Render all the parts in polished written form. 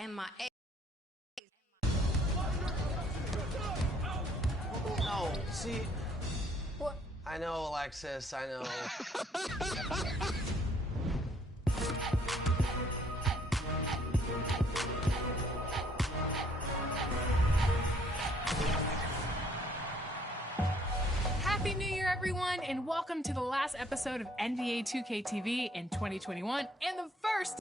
and my No, see, what? I know, Alexis, I know. Happy New Year, everyone, and welcome to the last episode of NBA 2K TV in 2021 and the first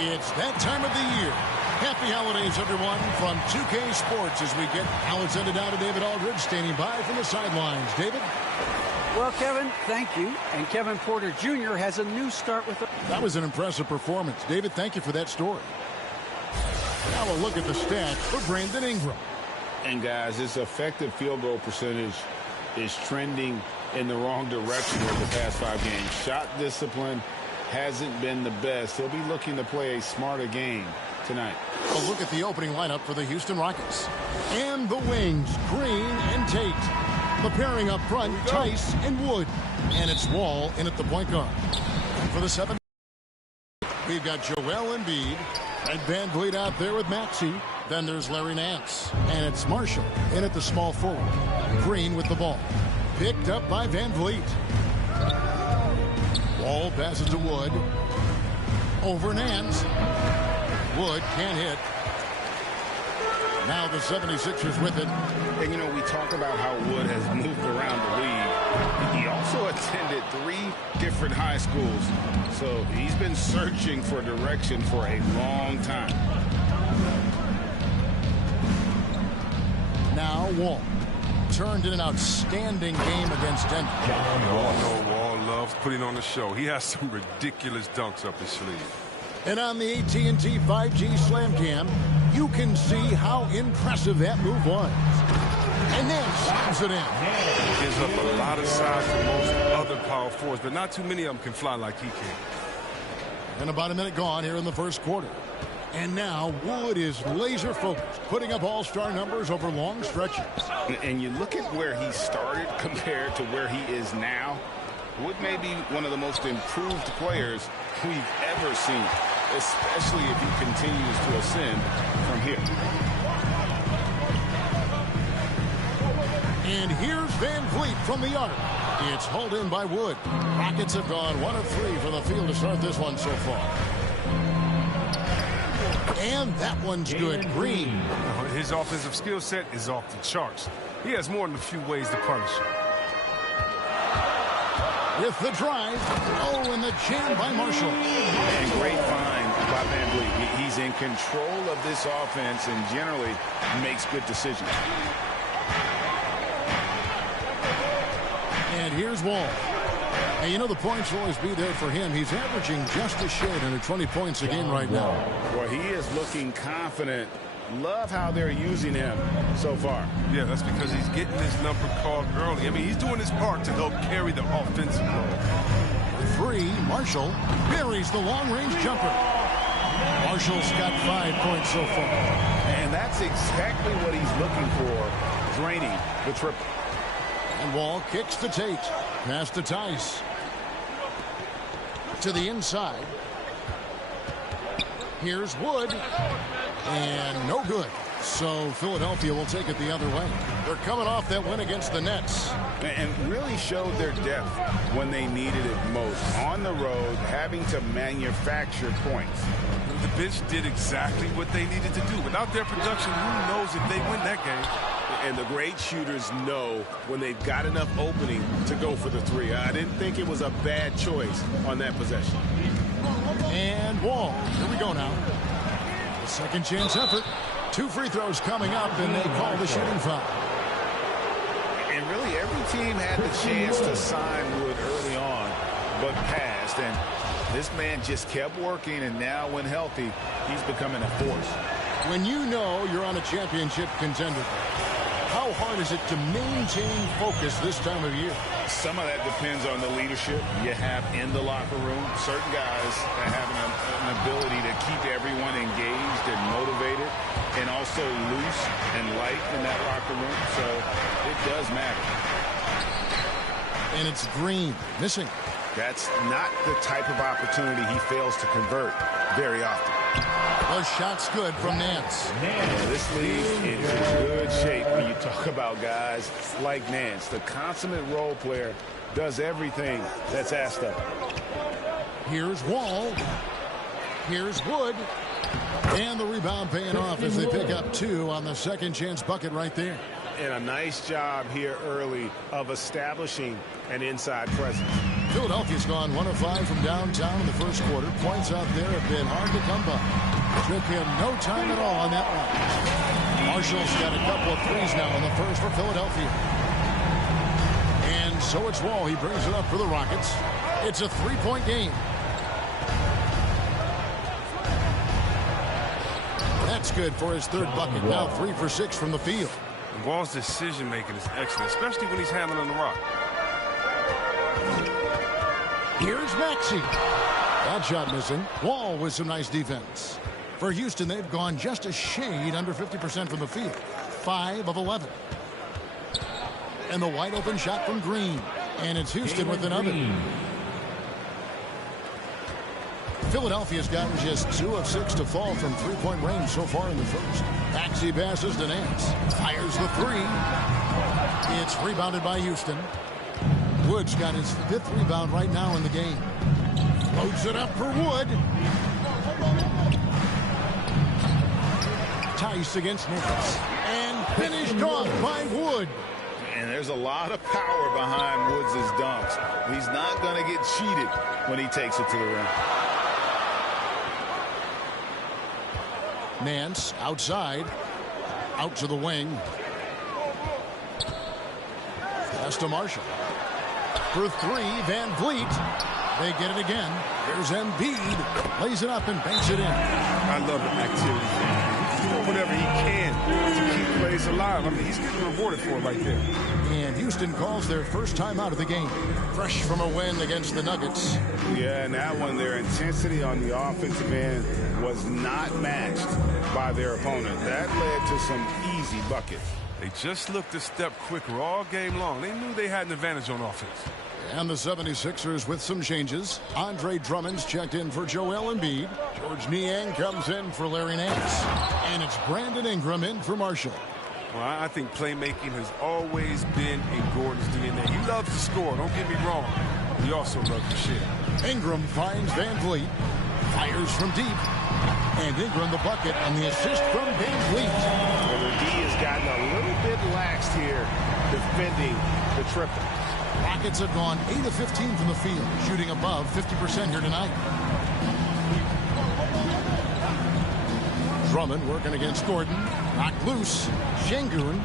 It's that time of the year. Happy holidays, everyone, from 2K Sports as we get Alexander down to David Aldridge standing by from the sidelines. David? Well, Kevin, thank you. And Kevin Porter Jr. has a new start with the... That was an impressive performance. David, thank you for that story. Now a look at the stats for Brandon Ingram. And, guys, his effective field goal percentage is trending in the wrong direction over the past 5 games. Shot discipline hasn't been the best. He'll be looking to play a smarter game tonight. A look at the opening lineup for the Houston Rockets. And the wings, Green and Tate. The pairing up front, Tice and Wood. And it's Wall in at the point guard. And for the 7, we've got Joel Embiid and Van Vliet out there with Maxey. Then there's Larry Nance. And it's Marshall in at the small forward. Green with the ball. Picked up by Van Vliet. Wall passes to Wood. Over Nance. Wood can't hit. Now the 76ers with it. And, you know, we talk about how Wood has moved around the league. He also attended 3 different high schools. So he's been searching for direction for a long time. Now Wall. Turned in an outstanding game against Denver. Wall loves putting on the show. He has some ridiculous dunks up his sleeve. And on the AT&T 5G Slam Cam, you can see how impressive that move was. And then slams it in. He gives up a lot of size to most other power forwards, but not too many of them can fly like he can. And about a minute gone here in the first quarter. And now Wood is laser focused, putting up all-star numbers over long stretches. And you look at where he started compared to where he is now. Wood may be one of the most improved players we've ever seen, especially if he continues to ascend from here. And here's Van Vliet from the arc. It's hauled in by Wood. Rockets have gone 1 of 3 for the field to start this one so far. And that one's good. Green. His offensive skill set is off the charts. He has more than a few ways to punish him. With the drive. Oh, and the jam by Marshall. And great find by Van Vliet. He's in control of this offense and generally makes good decisions. And here's Wall. And you know the points will always be there for him. He's averaging just a shade under 20 points a game right now. Well, he is looking confident. Love how they're using him so far. Yeah, that's because he's getting his number called early. I mean, he's doing his part to help carry the offensive load. 3, Marshall buries the long-range jumper. Marshall's got 5 points so far. And that's exactly what he's looking for, draining the triple. And Wall kicks to Tate. Pass to Tice. To the inside. Here's Wood. And no good. So Philadelphia will take it the other way. They're coming off that win against the Nets. And really showed their depth when they needed it most. On the road, having to manufacture points. The bench did exactly what they needed to do. Without their production, who knows if they win that game. And the great shooters know when they've got enough opening to go for the 3. I didn't think it was a bad choice on that possession. And Wall. Here we go now. The second chance effort. 2 free throws coming up, and they call the shooting foul. And really every team had the chance to sign Wood early on, but passed. And this man just kept working, and now when healthy, he's becoming a force. When you know you're on a championship contender, how how hard is it to maintain focus this time of year? Some of that depends on the leadership you have in the locker room. Certain guys have an ability to keep everyone engaged and motivated and also loose and light in that locker room. So it does matter. And it's Green missing. That's not the type of opportunity he fails to convert very often. The shot's good from Nance. Yeah, this league is in good shape when you talk about guys like Nance. The consummate role player does everything that's asked of him. Here's Wall. Here's Wood. And the rebound paying off as they pick up 2 on the second chance bucket right there. And a nice job here early of establishing an inside presence. Philadelphia's gone 1 of 5 from downtown in the first quarter. Points out there have been hard to come by. Took him no time at all on that one. Marshall's got a couple of threes now in the first for Philadelphia. And so it's Wall. He brings it up for the Rockets. It's a 3-point game. That's good for his third bucket. Now 3 for 6 from the field. Wall's decision-making is excellent, especially when he's handling the rock. Here's Maxey. That shot missing. Wall with some nice defense. For Houston, they've gone just a shade under 50% from the field. 5 of 11. And the wide open shot from Green. And it's Houston with another. Philadelphia's gotten just 2 of 6 to fall from 3-point range so far in the first. Maxey passes to Nance. Fires the 3. It's rebounded by Houston. Wood's got his 5th rebound right now in the game. Floats it up for Wood. Tice against Nance. And finished off by Wood. And there's a lot of power behind Woods' dunks. He's not going to get cheated when he takes it to the rim. Nance outside. Out to the wing. Pass to Marshall. For 3, Van Vliet. They get it again. Here's Embiid. Lays it up and banks it in. I love the activity. He's doing whatever he can to keep plays alive. I mean, he's getting rewarded for it right there. And Houston calls their first time out of the game. Fresh from a win against the Nuggets. Yeah, and that one, their intensity on the offensive end was not matched by their opponent. That led to some easy buckets. They just looked a step quicker all game long. They knew they had an advantage on offense. And the 76ers with some changes. Andre Drummond's checked in for Joel Embiid. George Niang comes in for Larry Nance. And it's Brandon Ingram in for Marshall. Well, I think playmaking has always been in Gordon's DNA. He loves to score, don't get me wrong. He also loves to share. Ingram finds Van Vliet. Fires from deep. And Ingram the bucket on the assist from Van Vliet. Well, the D has gotten a little bit laxed here defending the triple. Rockets have gone 8 of 15 from the field, shooting above 50% here tonight. Drummond working against Gordon. Knocked loose. Şengün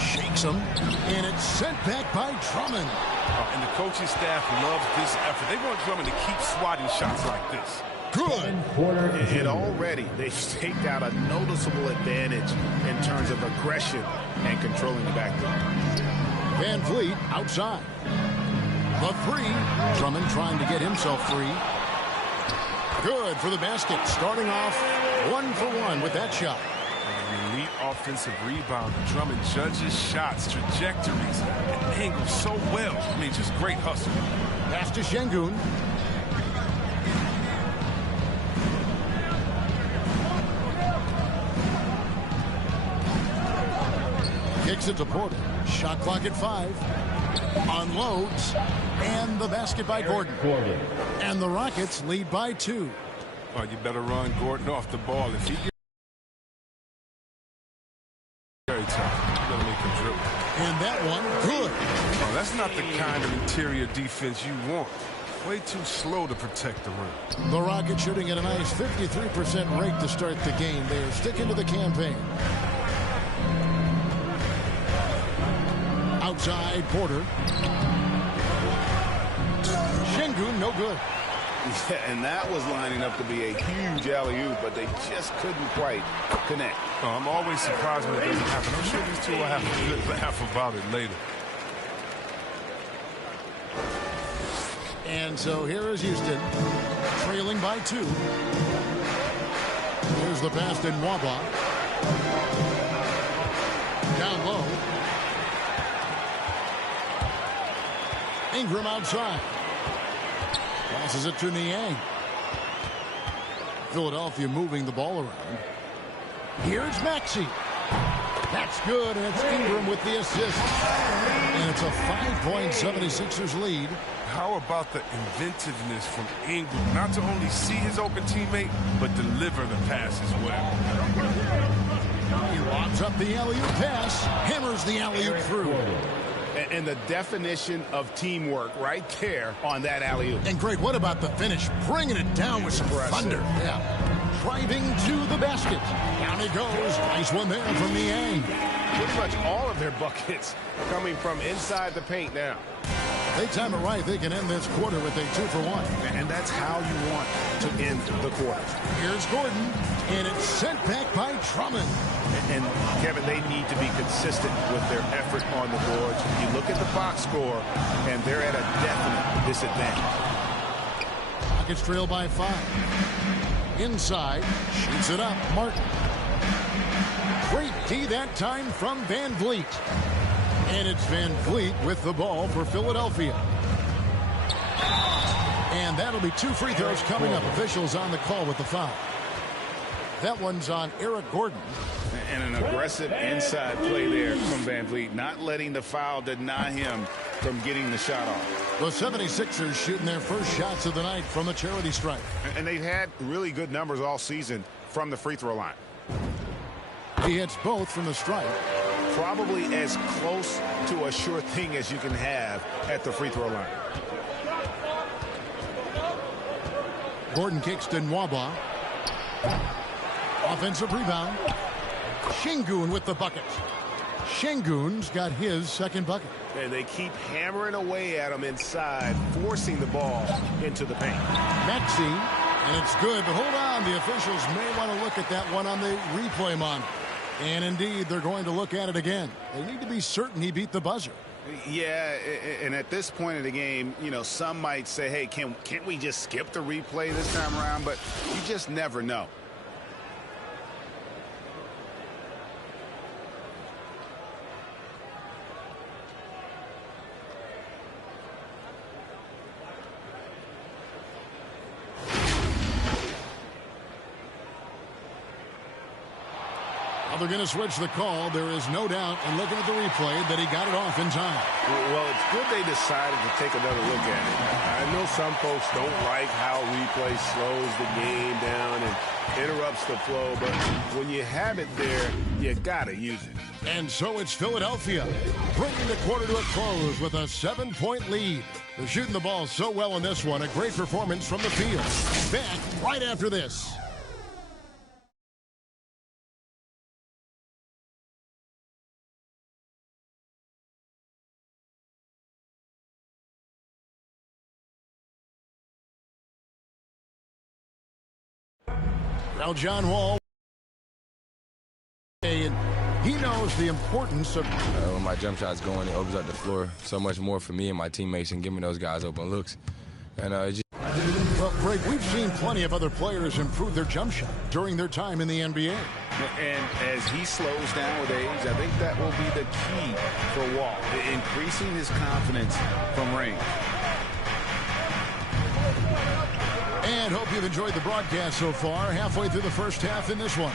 shakes him. And it's sent back by Drummond. And the coaching staff loves this effort. They want Drummond to keep swatting shots like this. Good. And already they've staked out a noticeable advantage in terms of aggression and controlling the backcourt. Van Vliet outside. The 3. Drummond trying to get himself free. Good for the basket. Starting off 1 for 1 with that shot. An elite offensive rebound. Drummond judges shots, trajectories, and angles so well. I mean, just great hustle. Pass to Şengün. Kicks it to Porter. Shot clock at 5. Unloads. And the basket by Gordon. And the Rockets lead by 2. Oh, you better run Gordon off the ball. If he gets very tough, you better make him dribble. And that one, good. Oh, that's not the kind of interior defense you want. Way too slow to protect the rim. The Rockets shooting at a nice 53% rate to start the game. They're sticking to the campaign. Outside, Porter. Şengün, no good. Yeah, and that was lining up to be a huge alley-oop, but they just couldn't quite connect. Oh, I'm always surprised when it doesn't happen. I'm sure these two will have a good laugh about it later. And so here is Houston, trailing by 2. Here's the pass to Nwaba. Down low. Ingram outside. Passes it to Niang. Philadelphia moving the ball around. Here's Maxey. That's good, and it's Ingram with the assist. And it's a 5-point 76ers lead. How about the inventiveness from Ingram? Not to only see his open teammate, but deliver the pass as well. He lobs up the alley-oop pass, hammers the alley-oop through. And the definition of teamwork right there on that alley-oop. And Greg, what about the finish? Bringing it down with some thunder. Yeah. Driving to the basket. Down he goes. Nice one there from Niang. Pretty much all of their buckets coming from inside the paint now. They time it right. They can end this quarter with a 2-for-1. And that's how you want to end the quarter. Here's Gordon, and it's sent back by Drummond. And Kevin, they need to be consistent with their effort on the boards. You look at the box score, and they're at a definite disadvantage. Rockets trail by 5. Inside, shoots it up. Martin. Great D that time from Van Vliet. And it's Van Vliet with the ball for Philadelphia. And that'll be 2 free throws coming up. Officials on the call with the foul. That one's on Eric Gordon. And an aggressive inside play there from Van Vliet, not letting the foul deny him from getting the shot off. The 76ers shooting their first shots of the night from the charity stripe. And they've had really good numbers all season from the free throw line. He hits both from the stripe. Probably as close to a sure thing as you can have at the free throw line. Gordon kicks to Nwaba. Offensive rebound. Şengün with the bucket. Şengün's got his second bucket. And they keep hammering away at him inside, forcing the ball into the paint. Maxey, and it's good, but hold on. The officials may want to look at that one on the replay monitor. And indeed, they're going to look at it again. They need to be certain he beat the buzzer. Yeah, and at this point of the game, you know, some might say, hey, can't we just skip the replay this time around? But you just never know. They're going to switch the call. There is no doubt, and looking at the replay, that he got it off in time. Well, it's good they decided to take another look at it. I know some folks don't like how replay slows the game down and interrupts the flow, but when you have it there, you got to use it. And so it's Philadelphia bringing the quarter to a close with a 7-point lead. They're shooting the ball so well in this one. A great performance from the field. Back right after this. Now John Wall, and he knows the importance of when my jump shot's going, it opens up the floor so much more for me and my teammates and giving those guys open looks. And well, Greg, we've seen plenty of other players improve their jump shot during their time in the NBA. And as he slows down with age, I think that will be the key for Wall, increasing his confidence from range. And hope you've enjoyed the broadcast so far. Halfway through the first half in this one.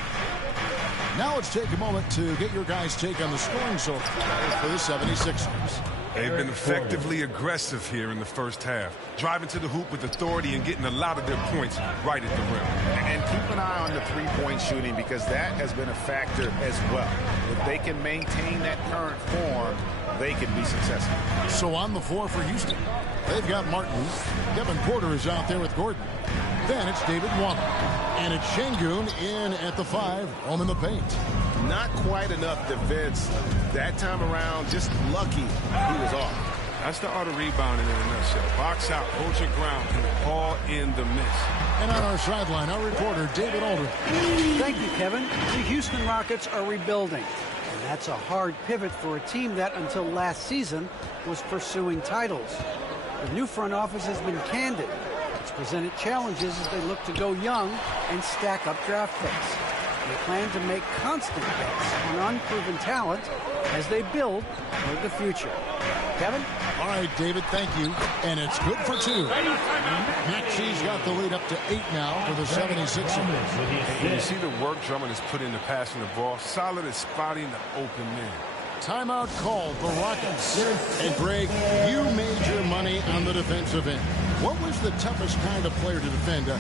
Now let's take a moment to get your guys' take on the scoring so far for the 76ers. They've been effectively aggressive here in the first half, driving to the hoop with authority and getting a lot of their points right at the rim. And keep an eye on the three-point shooting because that has been a factor as well. If they can maintain that current form, they can be successful. So on the floor for Houston, they've got Martin. Kevin Porter is out there with Gordon. Then it's David Nwaba. And it's Şengün in at the 5, home in the paint. Not quite enough defense that time around. Just lucky he was off. That's the art of rebounding in a nutshell. Box out, hold your ground, and all in the miss. And on our sideline, our reporter, David Aldridge. Thank you, Kevin. The Houston Rockets are rebuilding. And that's a hard pivot for a team that, until last season, was pursuing titles. The new front office has been candid. It's presented challenges as they look to go young and stack up draft picks. They plan to make constant bets on unproven talent as they build for the future. Kevin? All right, David, thank you. And it's good for 2. Maxi's got the lead up to 8 now for the 76ers. You see the work Drummond has put into passing the ball. Solid at spotting the open man. Timeout called the Rockets. And Greg, you made your money on the defensive end. What was the toughest kind of player to defend? A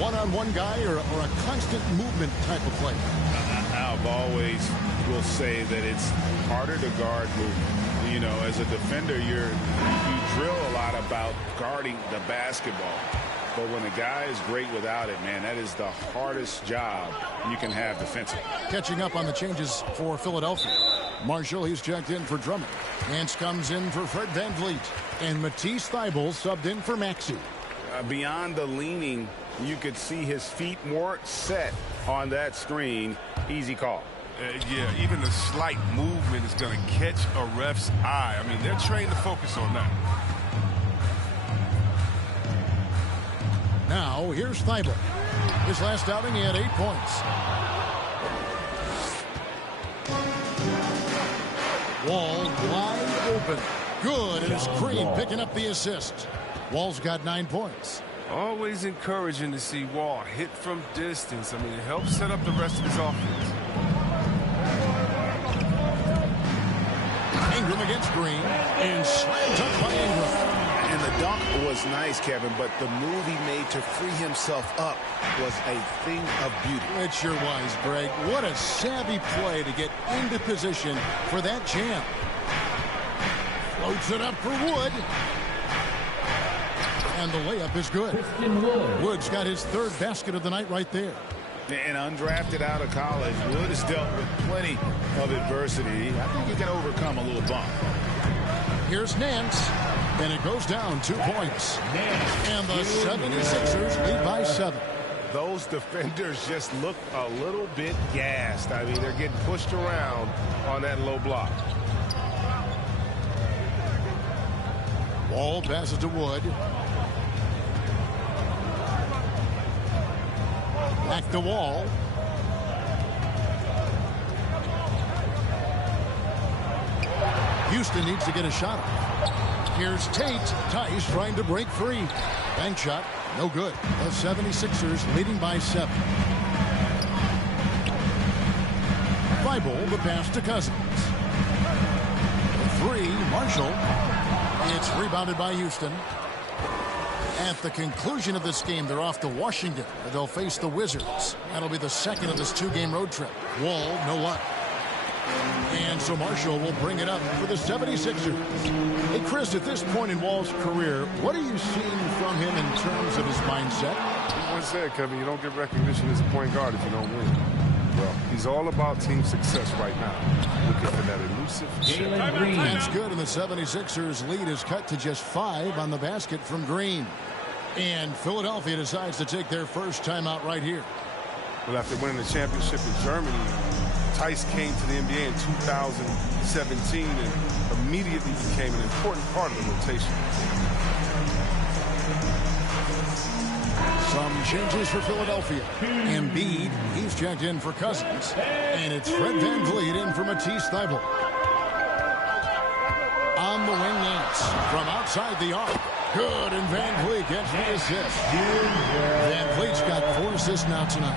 one-on-one guy or a constant movement type of player? I've always will say that it's harder to guard movement. You know, as a defender, you drill a lot about guarding the basketball. But when a guy is great without it, man, that is the hardest job you can have defensively. Catching up on the changes for Philadelphia. Marshall, he's checked in for Drummond. Nance comes in for Fred VanVleet. And Matisse Thybulle subbed in for Maxey. Beyond the leaning, you could see his feet more set on that screen. Easy call. Yeah, even a slight movement is going to catch a ref's eye. I mean, they're trained to focus on that. Now, here's Thybulle. His last outing, he had 8 points. Wall wide open. Good, and it's Green picking up the assist. Wall's got 9 points. Always encouraging to see Wall hit from distance. I mean, it helps set up the rest of his offense. Ingram against Green, and slam dunk by Ingram. And the dunk was nice, Kevin, but the move he made to free himself up was a thing of beauty. It sure was, Greg. What a savvy play to get into position for that jam. Floats it up for Wood. And the layup is good. Wood's got his 3rd basket of the night right there. And undrafted out of college, Wood has dealt with plenty of adversity. I think he can overcome a little bump. Here's Nance, and it goes down 2 points. And the 76ers lead by 7. Those defenders just look a little bit gassed. I mean, they're getting pushed around on that low block. Wall passes to Wood. Back to Wall. Houston needs to get a shot off. Here's Tate. Tice trying to break free. Bank shot. No good. The 76ers leading by 7. Thybulle, the pass to Cousins. 3, Marshall. It's rebounded by Houston. At the conclusion of this game, they're off to Washington, where they'll face the Wizards. That'll be the second of this 2-game road trip. Wall, no luck. And so Marshall will bring it up for the 76ers. Hey, Chris, at this point in Wall's career, what are you seeing from him in terms of his mindset? I once said, Kevin, you don't get recognition as a point guard if you don't win. Well, he's all about team success right now. Looking for that elusive chip. That's good, and the 76ers lead is cut to just 5 on the basket from Green. And Philadelphia decides to take their first timeout right here. Well, after winning the championship in Germany, Tice came to the NBA in 2017 and immediately became an important part of the rotation. Some changes for Philadelphia. Embiid, he's checked in for Cousins. And it's Fred VanVleet in for Matisse Thybulle. On the wing, Nance from outside the arc. Good, and VanVleet gets the assist. VanVleet's got 4 assists now tonight.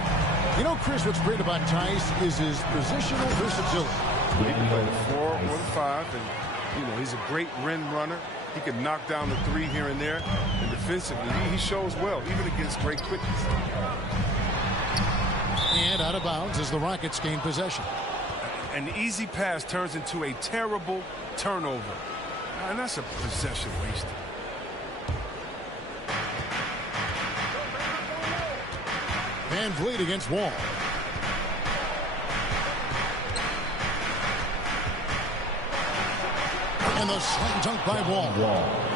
You know, Chris, what's great about Tice is his positional versatility. He can play the 4 or the 5, and, you know, he's a great rim runner. He can knock down the 3 here and there. And defensively, he shows well, even against great quickness. And out of bounds as the Rockets gain possession. An easy pass turns into a terrible turnover. And that's a possession wasted. VanVleet against Wall. And the slam dunk by Wall.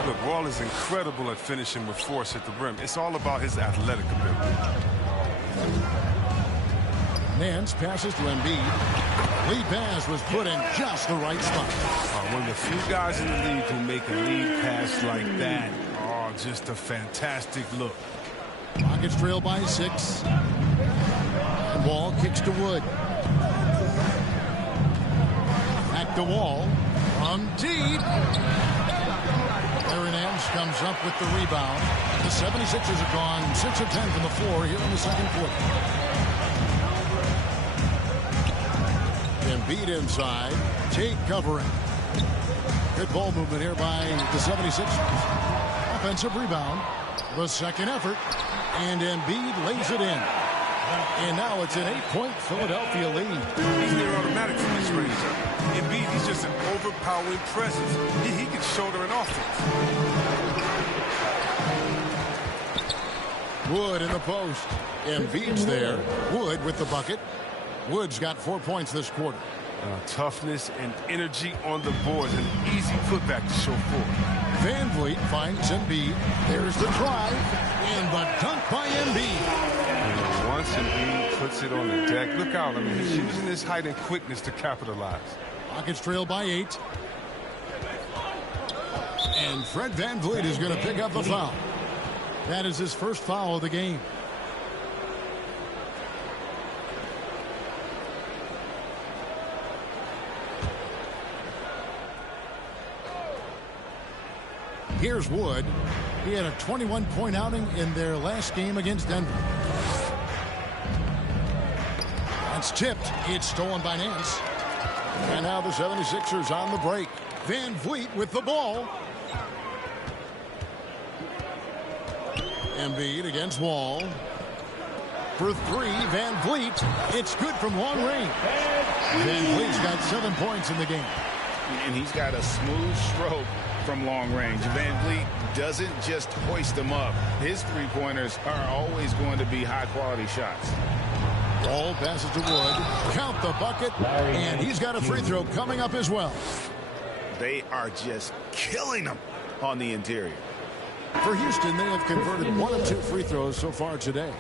Look, Wall is incredible at finishing with force at the rim. It's all about his athletic ability. Nance passes to Embiid. Lead pass was put in just the right spot. One of the few guys in the league who make a lead pass like that. Oh, just a fantastic look. Rockets trail by 6. And Wall kicks to Wood. Back to Wall. From deep. Larry Nance comes up with the rebound. The 76ers have gone 6 of 10 from the floor here in the second quarter. Embiid inside. Tate covering. Good ball movement here by the 76ers. Offensive rebound. The second effort. And Embiid lays it in. And now it's an 8-point Philadelphia lead. He's near automatic from this range. Embiid, he's just an overpowering presence. He can shoulder an offense. Wood in the post. Embiid's there. Wood with the bucket. Wood's got 4 points this quarter. Toughness and energy on the boards. An easy putback to show forward. Van Vliet finds Embiid. There's the drive. And the dunk by Embiid. Once Embiid puts it on the deck, look out. I mean, he's using his height and quickness to capitalize. Rockets trail by 8. And Fred Van Vliet is going to pick up the foul. That is his first foul of the game. Here's Wood. He had a 21-point outing in their last game against Denver. That's tipped. It's stolen by Nance. And now the 76ers on the break. Van Vliet with the ball. Embiid against Wall. For 3, Van Vliet. It's good from long range. Van Vliet's got 7 points in the game. And he's got a smooth stroke from long range. Van Vliet doesn't just hoist them up. His three-pointers are always going to be high-quality shots. Wall passes to Wood. Count the bucket. And he's got a free throw coming up as well. They are just killing them on the interior. For Houston, they have converted 1 of 2 free throws so far today.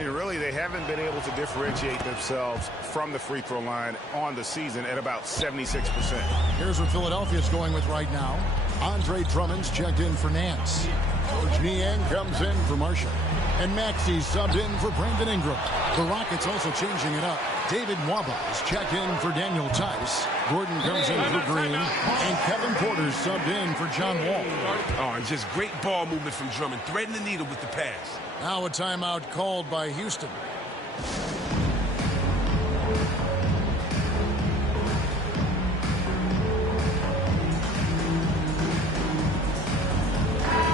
And really, they haven't been able to differentiate themselves from the free throw line on the season at about 76%. Here's what Philadelphia's going with right now. Andre Drummond's checked in for Nance. George Niang comes in for Marshall. And Maxey's subbed in for Brandon Ingram. The Rockets also changing it up. David Mwaba is checked in for Daniel Tice. Gordon comes in for Green. And Kevin Porter's subbed in for John Wall. Oh, and just great ball movement from Drummond. Threading the needle with the pass. Now a timeout called by Houston.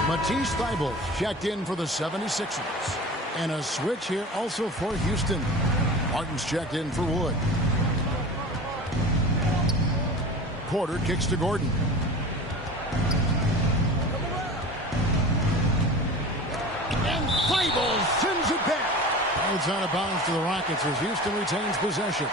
Matisse Thybulle checked in for the 76ers. And a switch here also for Houston. Martin's checked in for Wood. Porter kicks to Gordon. And Thybulle sends it back. It's out of bounds to the Rockets as Houston retains possession.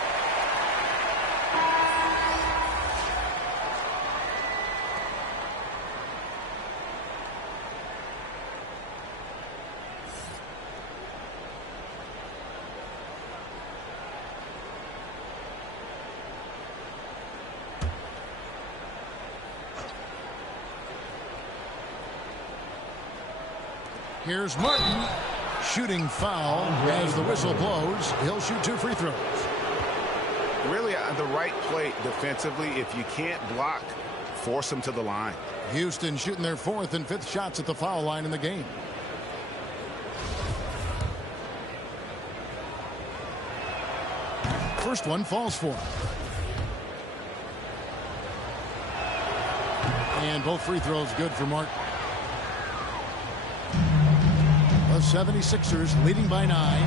Here's Martin. Shooting foul as the whistle blows. He'll shoot 2 free throws. Really, the right play defensively. If you can't block, force them to the line. Houston shooting their 4th and 5th shots at the foul line in the game. First one falls for him. And both free throws good for Martin. The 76ers leading by 9.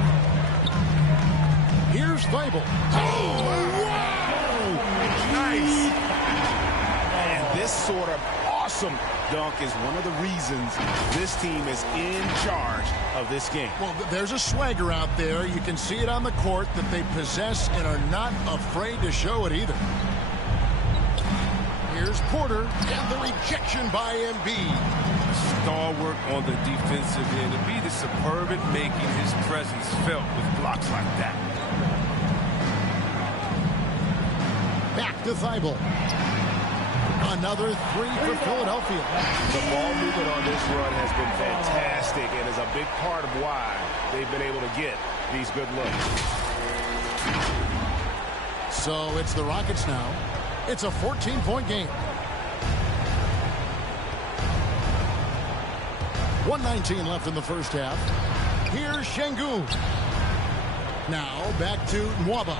Here's Thybulle. Oh, wow! Nice. And this sort of awesome dunk is one of the reasons this team is in charge of this game. Well, there's a swagger out there. You can see it on the court that they possess and are not afraid to show it either. Here's Porter, and the rejection by Embiid. Stalwart on the defensive end. Embiid is superb at making his presence felt with blocks like that. Back to Thibault. Another three for Philadelphia. The ball movement on this run has been fantastic and is a big part of why they've been able to get these good looks. So it's the Rockets now. It's a 14-point game. 1:19 left in the first half. Here's Şengün. Now back to Nwaba.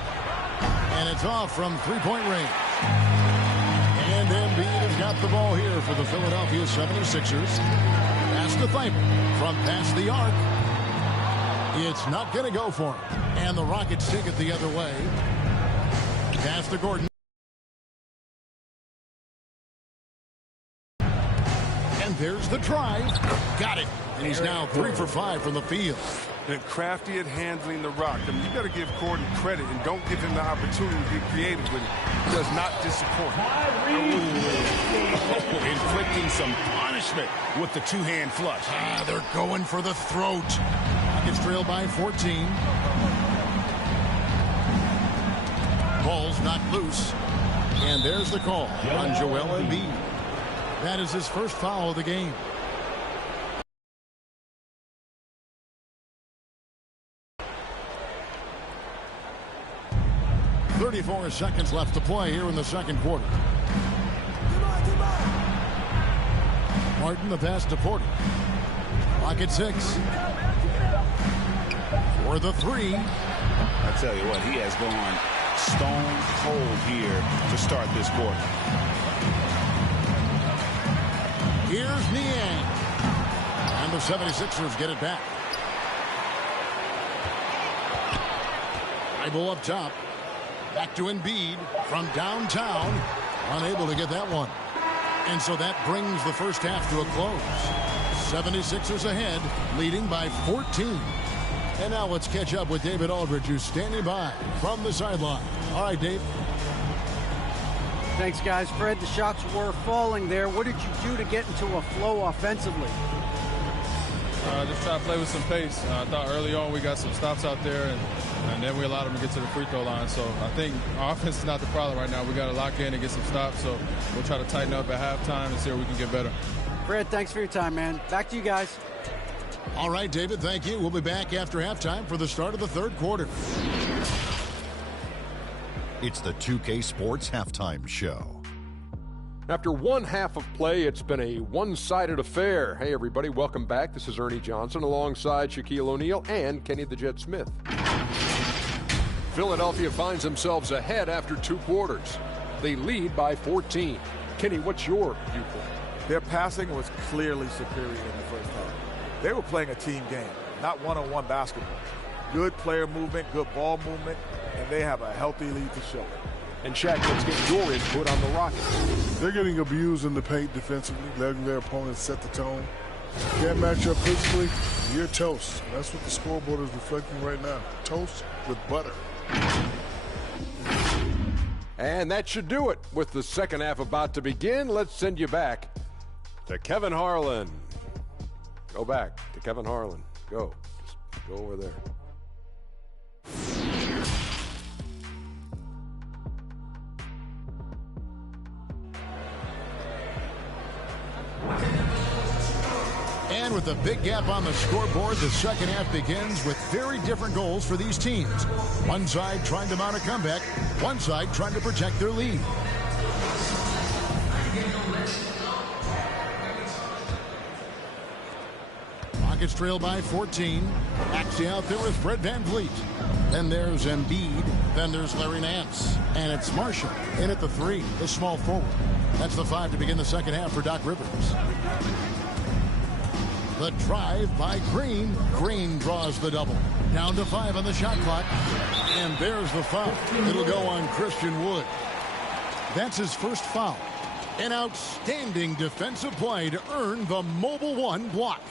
And it's off from three-point range. And Embiid has got the ball here for the Philadelphia 76ers. Pass to Thibault from past the arc. It's not going to go for him. And the Rockets take it the other way. Pass to Gordon. And there's the drive. Got it. And he's now 3 for 5 from the field. And crafty at handling the rock. I mean, you got to give Gordon credit and don't give him the opportunity to get creative with it. He does not disappoint. Inflicting some punishment with the two-hand flush. They're going for the throat. Rockets trail by 14. Ball's knocked loose. And there's the call on Joel Embiid. That is his first foul of the game. 34 seconds left to play here in the second quarter. Martin, the pass to Porter. Rocket 6. For the three. I tell you what, he has gone stone cold here to start this quarter. Here's Niang. And the 76ers get it back. Thibault up top. Back to Embiid from downtown. Unable to get that one. And so that brings the first half to a close. 76ers ahead, leading by 14. And now let's catch up with David Aldridge, who's standing by from the sideline. All right, Dave. Thanks, guys. Fred, the shots were falling there. What did you do to get into a flow offensively? Just try to play with some pace. I thought early on we got some stops out there, and then we allowed them to get to the free throw line. So I think our offense is not the problem right now. We got to lock in and get some stops. So we'll try to tighten up at halftime and see where we can get better. Fred, thanks for your time, man. Back to you guys. All right, David, thank you. We'll be back after halftime for the start of the third quarter. It's the 2K Sports Halftime Show. After one half of play, it's been a one-sided affair. Hey, everybody, welcome back. This is Ernie Johnson alongside Shaquille O'Neal and Kenny the Jet Smith. Philadelphia finds themselves ahead after two quarters. They lead by 14. Kenny, what's your viewpoint? Their passing was clearly superior in the first half. They were playing a team game, not one-on-one basketball. Good player movement, good ball movement, and they have a healthy lead to show. And Shaq, let's get your input on the Rockets. They're getting abused in the paint defensively, letting their opponents set the tone. Can't match up physically, you're toast. And that's what the scoreboard is reflecting right now. Toast with butter. And that should do it. With the second half about to begin, let's send you back to Kevin Harlan. Go back to Kevin Harlan. Go. Just go over there. And with a big gap on the scoreboard, the second half begins with very different goals for these teams. One side trying to mount a comeback, one side trying to protect their lead. Rockets trail by 14. Actually out there with Fred VanVleet. Then there's Embiid. Then there's Larry Nance. And it's Marshall in at the three, the small forward. That's the 5 to begin the second half for Doc Rivers. The drive by Green. Green draws the double. Down to 5 on the shot clock. And there's the foul. It'll go on Christian Wood. That's his first foul. An outstanding defensive play to earn the Mobile One block.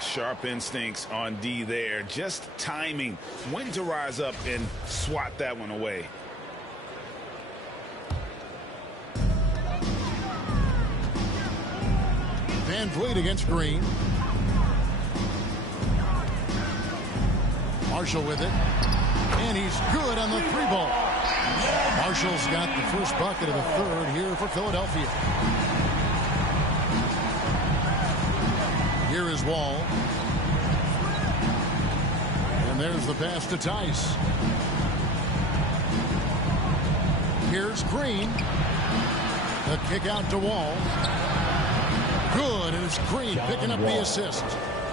Sharp instincts on D there. Just timing when to rise up and swat that one away. Van Vliet against Green. Marshall with it. And he's good on the 3-ball. Marshall's got the first bucket of the third here for Philadelphia. Here is Wall. And there's the pass to Tice. Here's Green. The kick out to Wall. Good, and it's Green picking up the assist.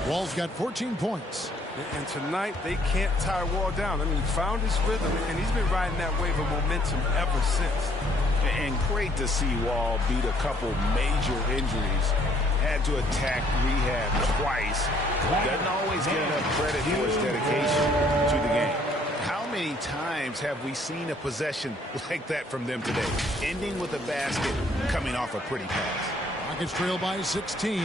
Wall's got 14 points. And tonight, they can't tie Wall down. I mean, he found his rhythm, and he's been riding that wave of momentum ever since. And great to see Wall beat a couple major injuries. Had to attack rehab twice. Doesn't always get enough credit for his dedication to the game. How many times have we seen a possession like that from them today? Ending with a basket, coming off a pretty pass. Rockets trail by 16.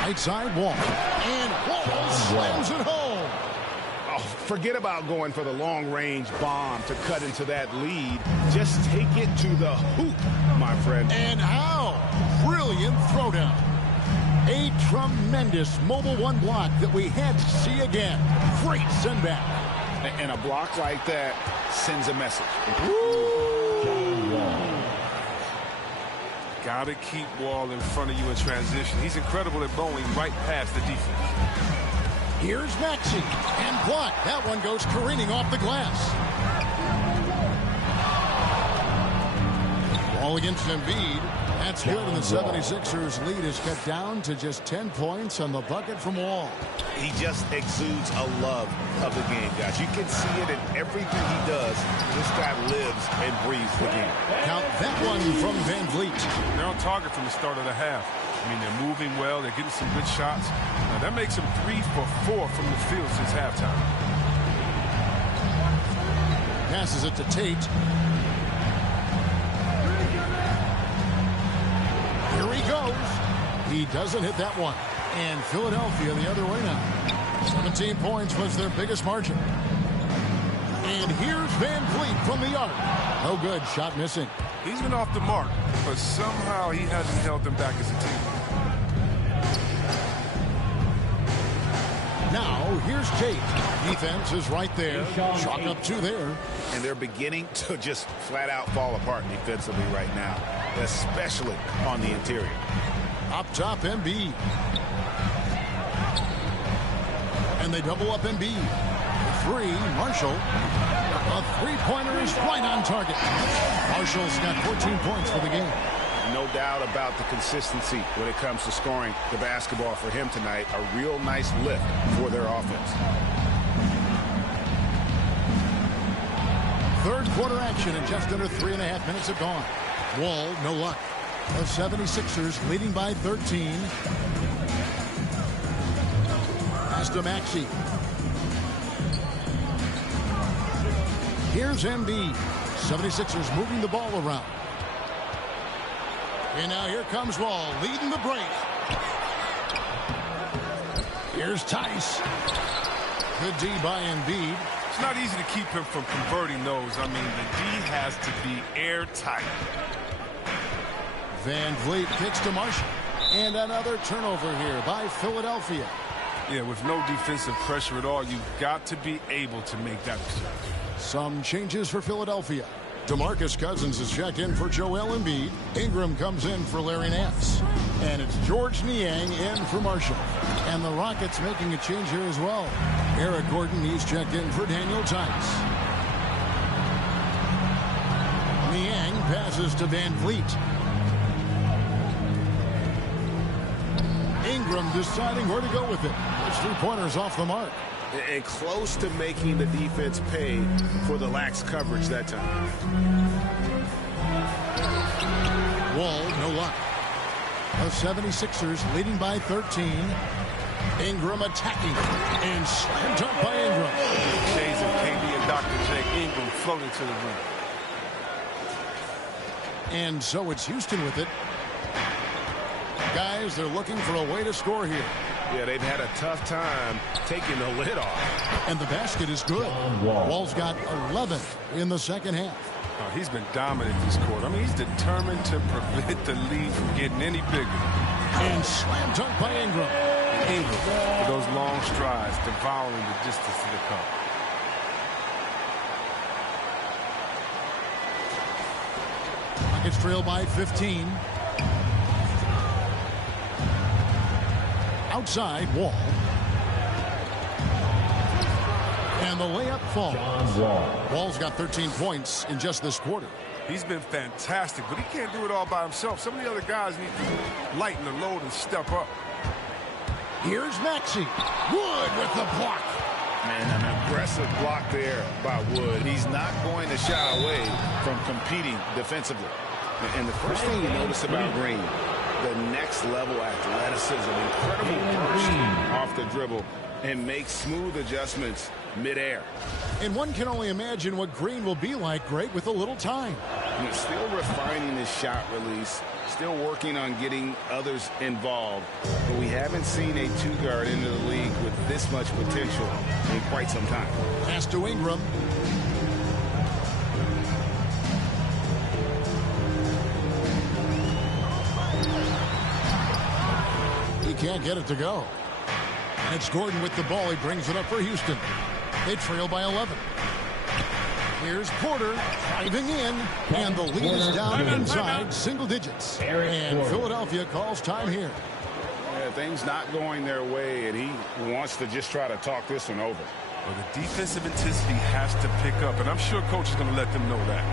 Right side Wall. And Wall slams it home. Oh, forget about going for the long-range bomb to cut into that lead. Just take it to the hoop, my friend. And how? Brilliant throwdown. A tremendous mobile one block that we had to see again. Great send back. And a block like that sends a message. Got to keep Wall in front of you in transition. He's incredible at bowling right past the defense. Here's Maxey. And blocked. That one goes careening off the glass. Wall against Embiid. That's good, and the 76ers lead is cut down to just 10 points on the bucket from Wall. He just exudes a love of the game, guys. You can see it in everything he does. This guy lives and breathes the game. Count that one from Van Vliet. They're on target from the start of the half. I mean, they're moving well. They're getting some good shots. Now, that makes them 3 for 4 from the field since halftime. Passes it to Tate. Here he goes. He doesn't hit that one. And Philadelphia the other way now. 17 points was their biggest margin. And here's Van Vliet from the arc. No good. Shot missing. He's been off the mark, but somehow he hasn't held them back as a team. Now, here's Tate. Defense is right there. Chalk up 2 there. And they're beginning to just flat out fall apart defensively right now, especially on the interior. Up top, Embiid. And they double up Embiid. 3, Marshall. A 3-pointer is right on target. Marshall's got 14 points for the game. No doubt about the consistency when it comes to scoring the basketball for him tonight. A real nice lift for their offense. Third quarter action and just under 3.5 minutes have gone. Wall, no luck. The 76ers leading by 13. Pass to Maxey. Here's Embiid. 76ers moving the ball around. And now here comes Wall, leading the break. Here's Tice. Good D by Embiid. It's not easy to keep him from converting those. I mean, the D has to be airtight. Van Vliet kicks to Marshall. And another turnover here by Philadelphia. Yeah, with no defensive pressure at all, you've got to be able to make that exchange. Some changes for Philadelphia. DeMarcus Cousins is checked in for Joel Embiid. Ingram comes in for Larry Nance. And it's George Niang in for Marshall. And the Rockets making a change here as well. Eric Gordon, he's checked in for Daniel Tice. Niang passes to Van Vliet. Ingram deciding where to go with it. It's 3-pointers off the mark. And close to making the defense pay for the lax coverage that time. Wall, no luck. The 76ers leading by 13. Ingram attacking. And slam dunk by Ingram. Jays and KD and Dr. J. Ingram floating to the rim. And so it's Houston with it. Guys, they're looking for a way to score here. Yeah, they've had a tough time taking the lid off. And the basket is good. Wall's got 11 in the second half. He's been dominant this quarter. I mean, he's determined to prevent the lead from getting any bigger. And slam dunk by Ingram. Ingram, with those long strides, devouring the distance to the cup. Rockets trail by 15. Outside, Wall. And the layup falls. Wall's got 13 points in just this quarter. He's been fantastic, but he can't do it all by himself. Some of the other guys need to lighten the load and step up. Here's Maxey. Wood with the block. Man, an aggressive block there by Wood. He's not going to shy away from competing defensively. And the first thing you notice about Green, the next level athleticism, incredible burst off the dribble, and make smooth adjustments midair. And one can only imagine what Green will be like, Greg, with a little time. Still refining his shot release, still working on getting others involved. But we haven't seen a two-guard into the league with this much potential in quite some time. Pass to Ingram. He can't get it to go. It's Gordon with the ball. He brings it up for Houston. They trail by 11. Here's Porter driving in, and the lead is down inside single digits. And Philadelphia calls time here. Yeah, things not going their way, and he wants to just try to talk this one over. Well, the defensive intensity has to pick up, and I'm sure coach is going to let them know that.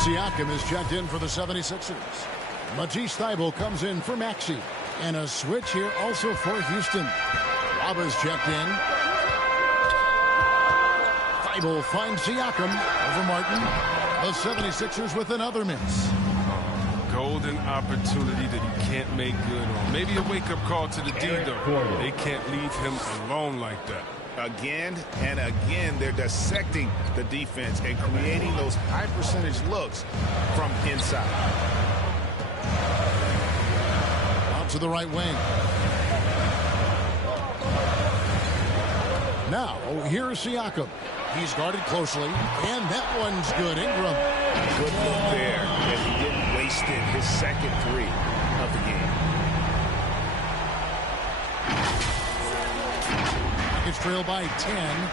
Siakam is checked in for the 76ers. Matisse Thybulle comes in for Maxey. And a switch here also for Houston. Roberts checked in. Thybulle finds Siakam over Martin. The 76ers with another miss. Golden opportunity that he can't make good on. Maybe a wake-up call to the D, though. They can't leave him alone like that. Again and again, they're dissecting the defense and creating those high-percentage looks from inside. Out to the right wing. Now, here's Siakam. He's guarded closely, and that one's good. Ingram. Good look there, and he didn't waste it. His second three of the game. Trail by 10.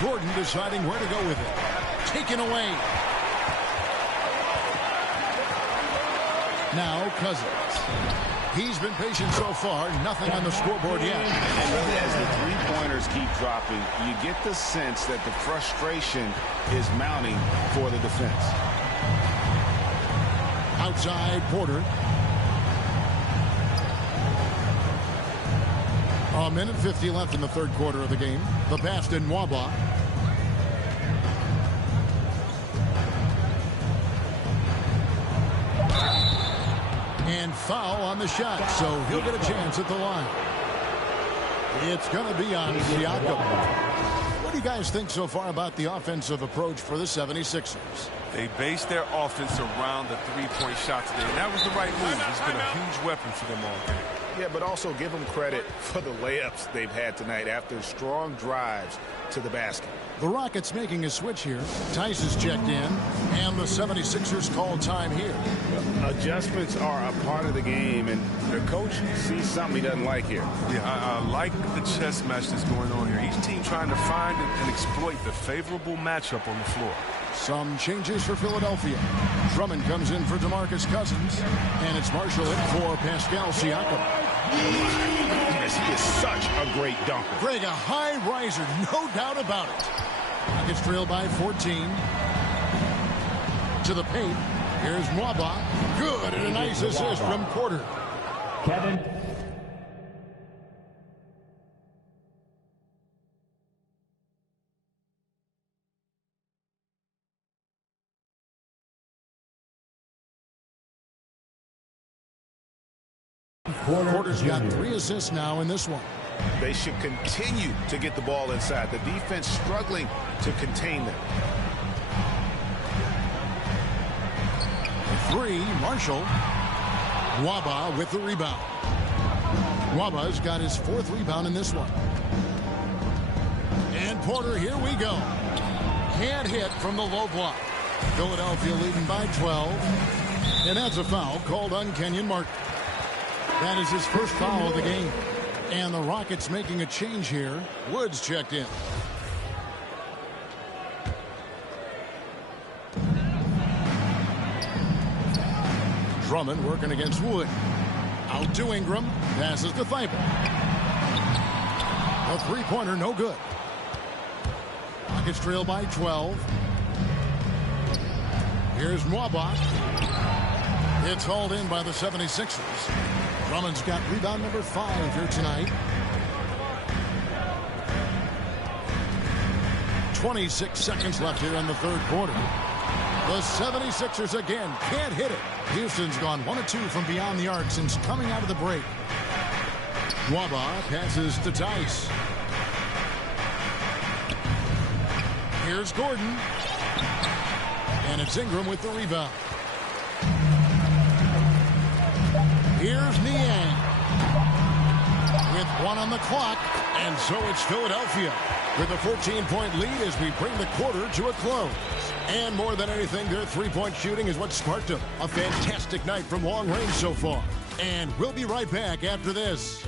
Gordon deciding where to go with it. Taken away. Now Cousins. He's been patient so far. Nothing on the scoreboard yet. And really, as the three-pointers keep dropping, you get the sense that the frustration is mounting for the defense. Outside, Porter. A minute 50 left in the third quarter of the game. The pass to Nwaba. And foul on the shot, so he'll get a chance at the line. It's going to be on Siakam. What do you guys think so far about the offensive approach for the 76ers? They base their offense around the three-point shot today, and that was the right move. It's been a huge weapon for them all game. Yeah, but also give them credit for the layups they've had tonight after strong drives to the basket. The Rockets making a switch here. Tice is checked in, and the 76ers call time here. Adjustments are a part of the game, and the coach sees something he doesn't like here. Yeah, I like the chess match that's going on here. Each team trying to find and exploit the favorable matchup on the floor. Some changes for Philadelphia. Drummond comes in for DeMarcus Cousins, and it's Marshall in for Pascal Siakam. Yes, he is such a great dunker. Greg, a high riser, no doubt about it. Rockets trail by 14. To the paint. Here's Nwaba. Good, and a nice assist from Porter. Kevin. Porter's got 3 assists now in this one. They should continue to get the ball inside. The defense struggling to contain them. 3, Marshall. Waba with the rebound. Waba's got his 4th rebound in this one. And Porter, here we go. Can't hit from the low block. Philadelphia leading by 12. And that's a foul called on Kenyon Martin. That is his first foul of the game. And the Rockets making a change here. Woods checked in. Drummond working against Wood. Out to Ingram. Passes to Thibault. A 3-pointer, no good. Rockets trail by 12. Here's Mwaba. It's hauled in by the 76ers. Drummond's got rebound number 5 here tonight. 26 seconds left here in the 3rd quarter. The 76ers again can't hit it. Houston's gone 1 of 2 from beyond the arc since coming out of the break. Waba passes to Tice. Here's Gordon. And it's Ingram with the rebound. Here's Niang. With 1 on the clock. And so it's Philadelphia with a 14-point lead as we bring the quarter to a close. And more than anything, their 3-point shooting is what sparked them. A fantastic night from long range so far. And we'll be right back after this.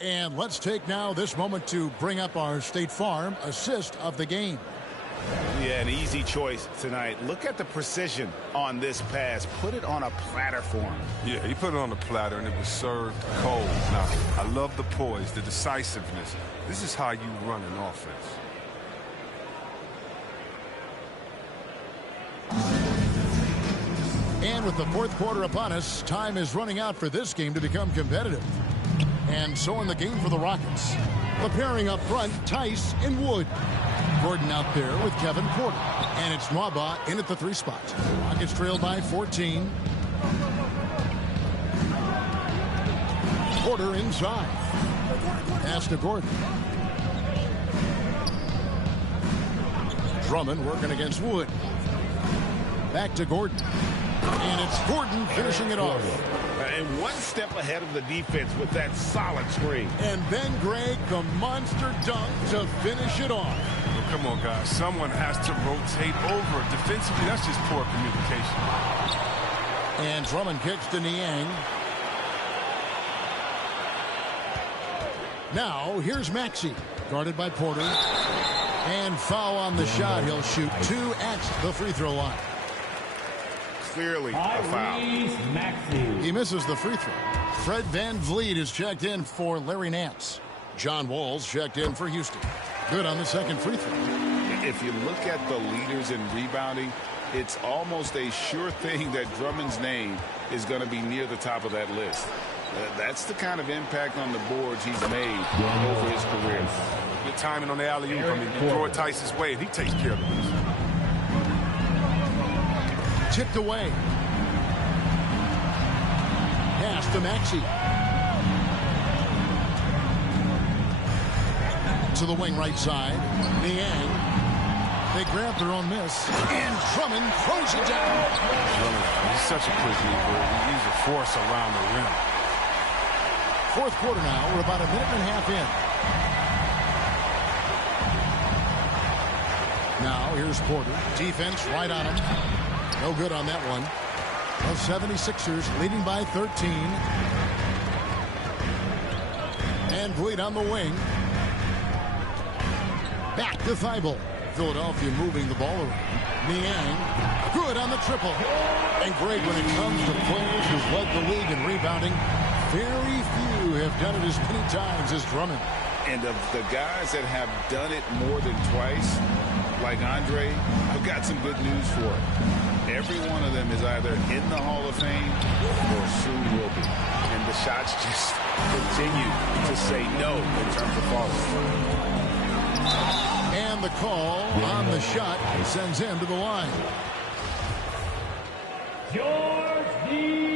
And let's take now this moment to bring up our State Farm assist of the game. Yeah, an easy choice tonight. Look at the precision on this pass. Put it on a platter for him. Yeah, he put it on the platter, and it was served cold. Now, I love the poise, the decisiveness. This is how you run an offense. And with the 4th quarter upon us, time is running out for this game to become competitive. And so in the game for the Rockets. The pairing up front, Tice and Wood. Gordon out there with Kevin Porter. And it's Mwaba in at the 3 spot. Rockets trailed by 14. Porter inside. Pass to Gordon. Drummond working against Wood. Back to Gordon. And it's Gordon finishing it off. And 1 step ahead of the defense with that solid screen. And Ben Gregg, the monster dunk to finish it off. Well, come on, guys. Someone has to rotate over. Defensively, that's just poor communication. And Drummond kicks to Niang. Now, here's Maxey, guarded by Porter. And foul on the shot. He'll shoot 2 at the free throw line. Clearly a foul. He misses the free throw. Fred VanVleet is checked in for Larry Nance. John Wall's checked in for Houston. Good on the 2nd free throw. If you look at the leaders in rebounding, it's almost a sure thing that Drummond's name is going to be near the top of that list. That's the kind of impact on the boards he's made over his career. Good timing on the alley-oop. I mean, you throw it Tice's way, and he takes care of it. Tipped away. Pass to Maxey. To the wing right side. Niang. They grab their own miss. And Drummond throws it down. Drummond, he's such a quick mover. He's a force around the rim. 4th quarter now. We're about a minute and a half in. Now here's Porter. Defense right on him. No good on that one. The 76ers leading by 13. And Bleed on the wing. Back to Thibault. Philadelphia moving the ball around. Niang. Good on the triple. And great when it comes to players who've led the league in rebounding. Very few have done it as many times as Drummond. And of the guys that have done it more than twice, like Andre, I've got some good news for him. Every one of them is either in the Hall of Fame or soon will be. And the shots just continue to say no in terms of falling. And the call on the shot sends him to the line. George Niang.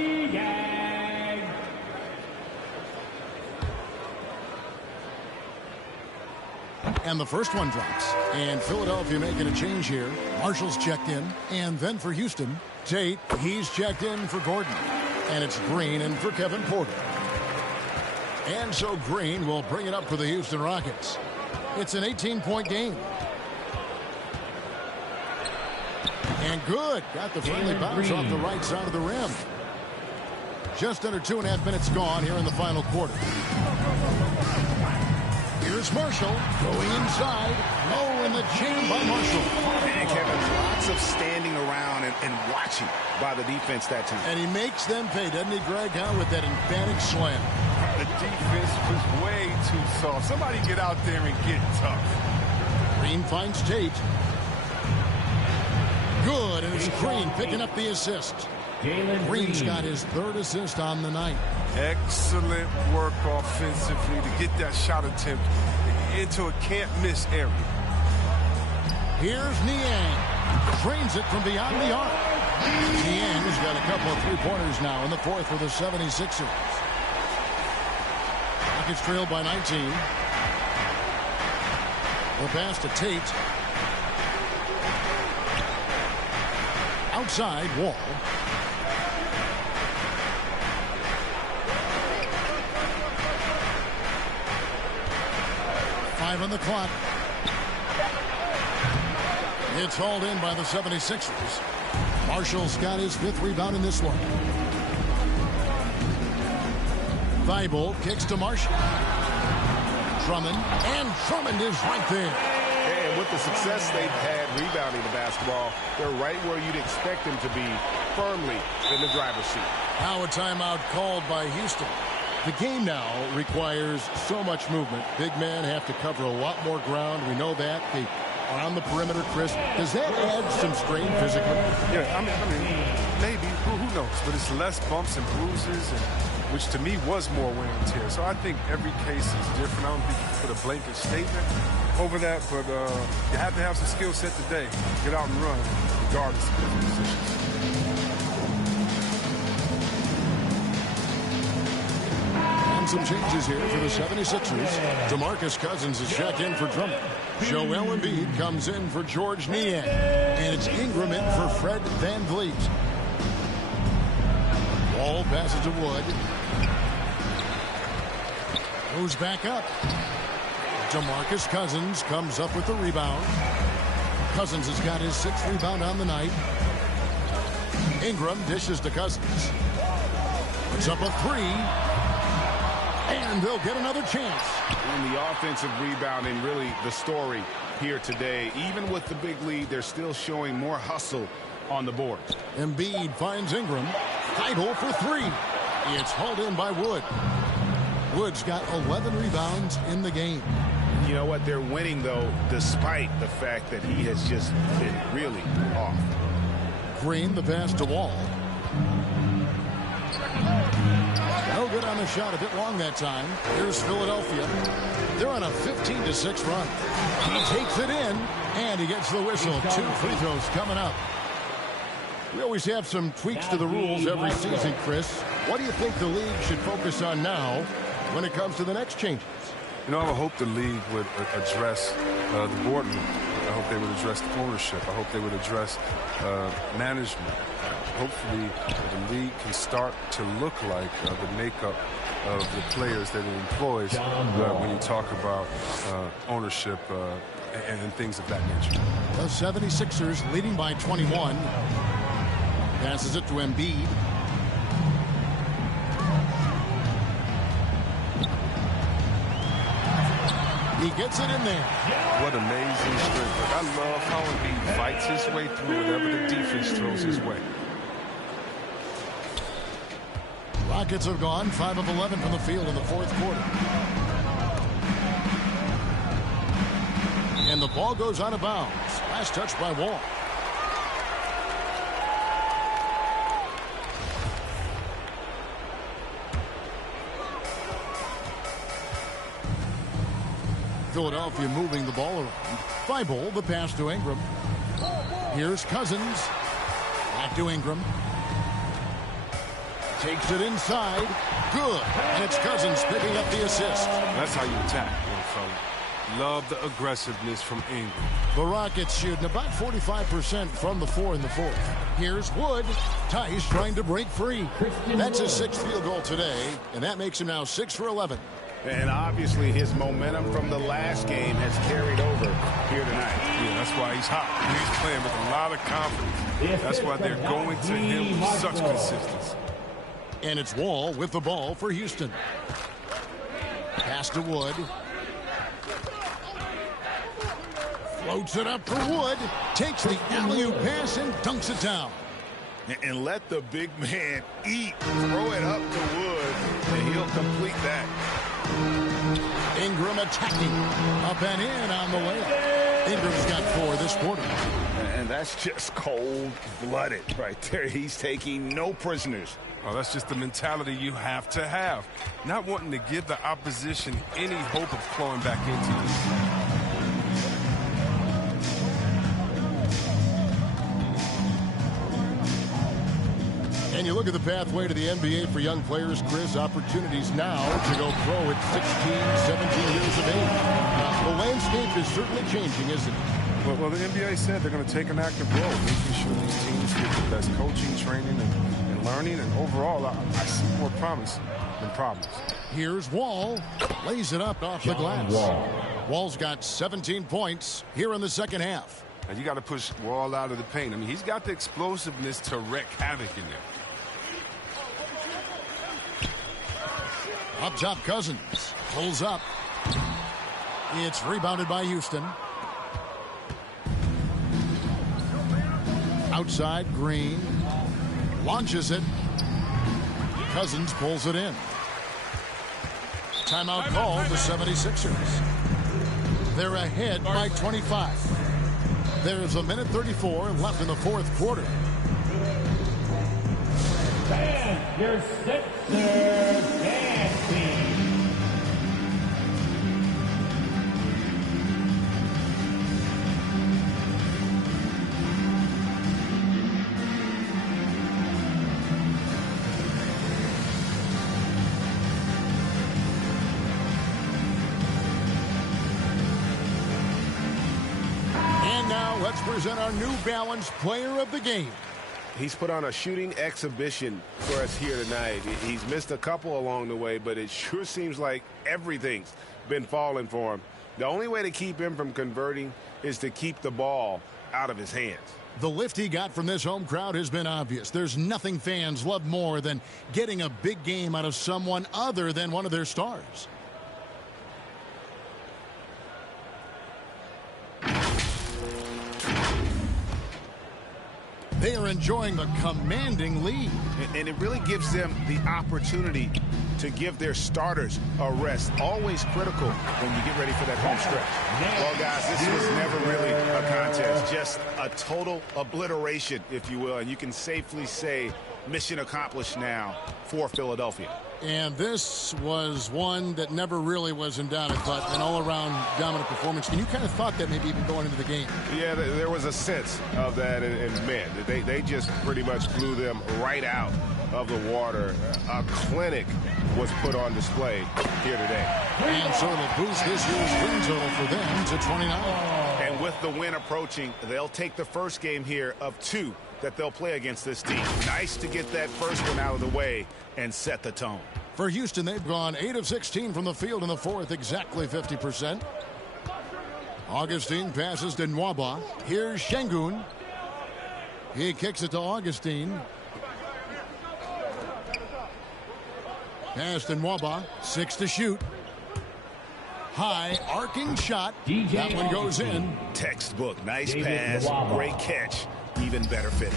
And the first one drops. And Philadelphia making a change here. Marshall's checked in. And then for Houston, Tate, he's checked in for Gordon. And it's Green in for Kevin Porter. And so Green will bring it up for the Houston Rockets. It's an 18-point game. And good. Got the friendly bounce off the right side of the rim. Just under 2.5 minutes gone here in the final quarter. Here's Marshall going inside. Low in the jam by Marshall. And Kevin, lots of standing around and watching by the defense that time. And he makes them pay, doesn't he, Greg, huh, with that emphatic slam. The defense was way too soft. Somebody get out there and get tough. Green finds Tate. Good, and it's Green picking up the assist. Green's got his third assist on the night. Excellent work offensively to get that shot attempt into a can't-miss area. Here's Niang. Drains it from beyond the arc. Niang has got a couple of three-pointers now in the fourth for the 76ers. Rockets trailed by 19. The pass to Tate. Outside, Wall. Five on the clock. It's hauled in by the 76ers. Marshall's got his fifth rebound in this one. Thibault kicks to Marshall. Drummond, and Drummond is right there. And with the success they've had rebounding the basketball, they're right where you'd expect them to be, firmly in the driver's seat. Now a timeout called by Houston. The game now requires so much movement. Big men have to cover a lot more ground. We know that. They are on the perimeter, Chris. Does that add some strain physically? Yeah, I mean, maybe. Who knows? But it's less bumps and bruises, which to me was more wear and tear. So I think every case is different. I don't think you can put a blanket statement over that, but you have to have some skill set today. Get out and run, regardless of the positions. Some changes here for the 76ers. DeMarcus Cousins is checked in for Drummond. Joel Embiid comes in for George Niang. And it's Ingram in for Fred VanVleet. Wall passes to Wood. Moves back up. DeMarcus Cousins comes up with the rebound. Cousins has got his sixth rebound on the night. Ingram dishes to Cousins. Puts up a three. And they'll get another chance. And the offensive rebounding, really the story here today. Even with the big lead, they're still showing more hustle on the board. Embiid finds Ingram. Thibault for three. It's hauled in by Wood. Wood's got 11 rebounds in the game. You know what? They're winning, though, despite the fact that he has just been really off. Green, the pass to Wall. No good on the shot, a bit long that time. Here's Philadelphia. They're on a 15-6 run. He takes it in, and he gets the whistle. 2 free throws coming up. We always have some tweaks to the rules every season, Chris. What do you think the league should focus on now when it comes to the next changes? You know, I hope the league would address the boardroom. I hope they would address the ownership. I hope they would address management. Hopefully, the league can start to look like the makeup of the players that it employs when you talk about ownership and things of that nature. The 76ers leading by 21. Passes it to Embiid. He gets it in there. What amazing strength. Look, I love how Embiid fights his way through whatever the defense throws his way. Rockets have gone 5 of 11 from the field in the fourth quarter. ball goes out of bounds. Last touch by Wall. Philadelphia moving the ball around. Thibault, the pass to Ingram. Here's Cousins. Back to Ingram. Takes it inside. Good. And it's Cousins picking up the assist. That's how you attack, young fella. Love the aggressiveness from Ingram. The Rockets shooting about 45% from the floor in the fourth. Here's Wood. Tice trying to break free. That's his 6th field goal today, and that makes him now 6 for 11. And obviously his momentum from the last game has carried over here tonight. Yeah, that's why he's hot. He's playing with a lot of confidence. That's why they're going to him with such consistency. And it's Wall with the ball for Houston. Pass to Wood. Floats it up for Wood. Takes the alley-oop pass and dunks it down. And let the big man eat. Throw it up to Wood, and he'll complete that. Ingram attacking. Up and in on the layup. Ingram's got 4 this quarter. And that's just cold-blooded right there. He's taking no prisoners. Oh, that's just the mentality you have to have. Not wanting to give the opposition any hope of clawing back into you. And you look at the pathway to the NBA for young players, Chris, opportunities now to go pro at 16, 17 years of age. The landscape is certainly changing, isn't it? Well, the NBA said they're going to take an active role, making sure these teams get the best coaching, training, and learning. And overall, I see more promise than problems. Here's Wall. Lays it up off the glass. Wall's got 17 points here in the second half. And you got to push Wall out of the paint. I mean, he's got the explosiveness to wreak havoc in there. Up top, Cousins pulls up. It's rebounded by Houston. Outside, Green launches it. Cousins pulls it in. Timeout called the 76ers. They're ahead by 25. There's a minute 34 left in the fourth quarter. And your Sixers dancing. And now let's present our New Balance Player of the Game. He's put on a shooting exhibition for us here tonight. He's missed a couple along the way, but it sure seems like everything's been falling for him. The only way to keep him from converting is to keep the ball out of his hands. The lift he got from this home crowd has been obvious. There's nothing fans love more than getting a big game out of someone other than one of their stars. They are enjoying the commanding lead. And it really gives them the opportunity to give their starters a rest. Always critical when you get ready for that home stretch. Well, guys, this was never really a contest. Just a total obliteration, if you will. And you can safely say mission accomplished now for Philadelphia. And this was one that never really was in doubt, but an all-around dominant performance. And you kind of thought that maybe even going into the game. Yeah, there was a sense of that. And man, they just pretty much blew them right out of the water. A clinic was put on display here today. And so it'll boost this year's win total for them to 29. And with the win approaching, they'll take the first game here of 2 that they'll play against this team. Nice to get that first one out of the way and set the tone. For Houston, they've gone 8 of 16 from the field in the fourth, exactly 50%. Augustine passes to Nwaba. Here's Şengün. He kicks it to Augustine. Pass to Nwaba. 6 to shoot. High arcing shot. That one goes in. Textbook. Nice pass. Great catch. Even better finish.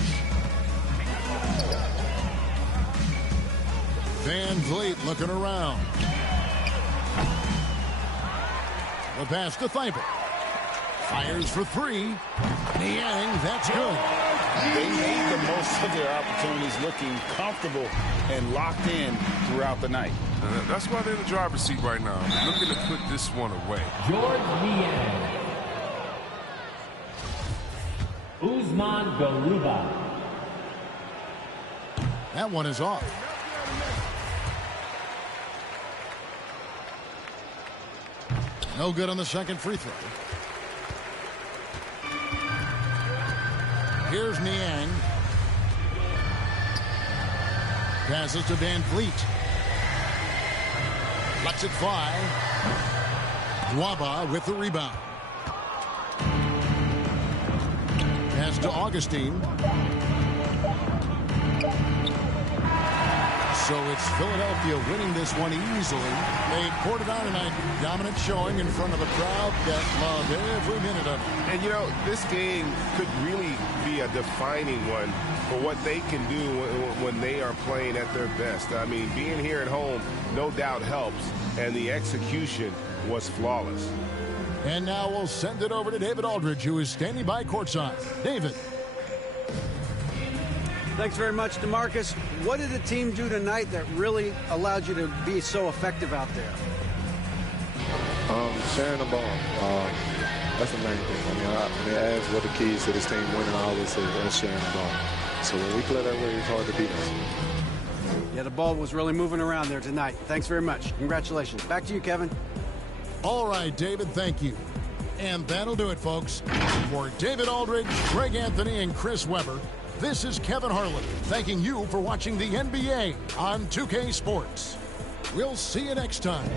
Van Vliet looking around. The pass to Thibault. Fires for three. Niang, that's good. They made the most of their opportunities, looking comfortable and locked in throughout the night. That's why they're in the driver's seat right now, looking to put this one away. George Niang. Usman Garuba. That one is off. No good on the second free throw. Here's Niang. Passes to Van Vliet. Lets it fly. Dwaba with the rebound. Pass to Augustine. So it's Philadelphia winning this one easily. They poured it on tonight. Dominant showing in front of a crowd that loved every minute of it. And, you know, this game could really be a defining one for what they can do when they are playing at their best. I mean, being here at home no doubt helps, and the execution was flawless. And now we'll send it over to David Aldridge, who is standing by courtside. David. Thanks very much, DeMarcus. What did the team do tonight that really allowed you to be so effective out there? Sharing the ball. That's the main thing. I mean, I ask what the keys to this team winning, I always say that's sharing the ball. So when we play that way, it's hard to beat us. Yeah, the ball was really moving around there tonight. Thanks very much. Congratulations. Back to you, Kevin. All right, David, thank you. And that'll do it, folks. For David Aldridge, Greg Anthony, and Chris Webber, this is Kevin Harlan thanking you for watching the NBA on 2K Sports. We'll see you next time.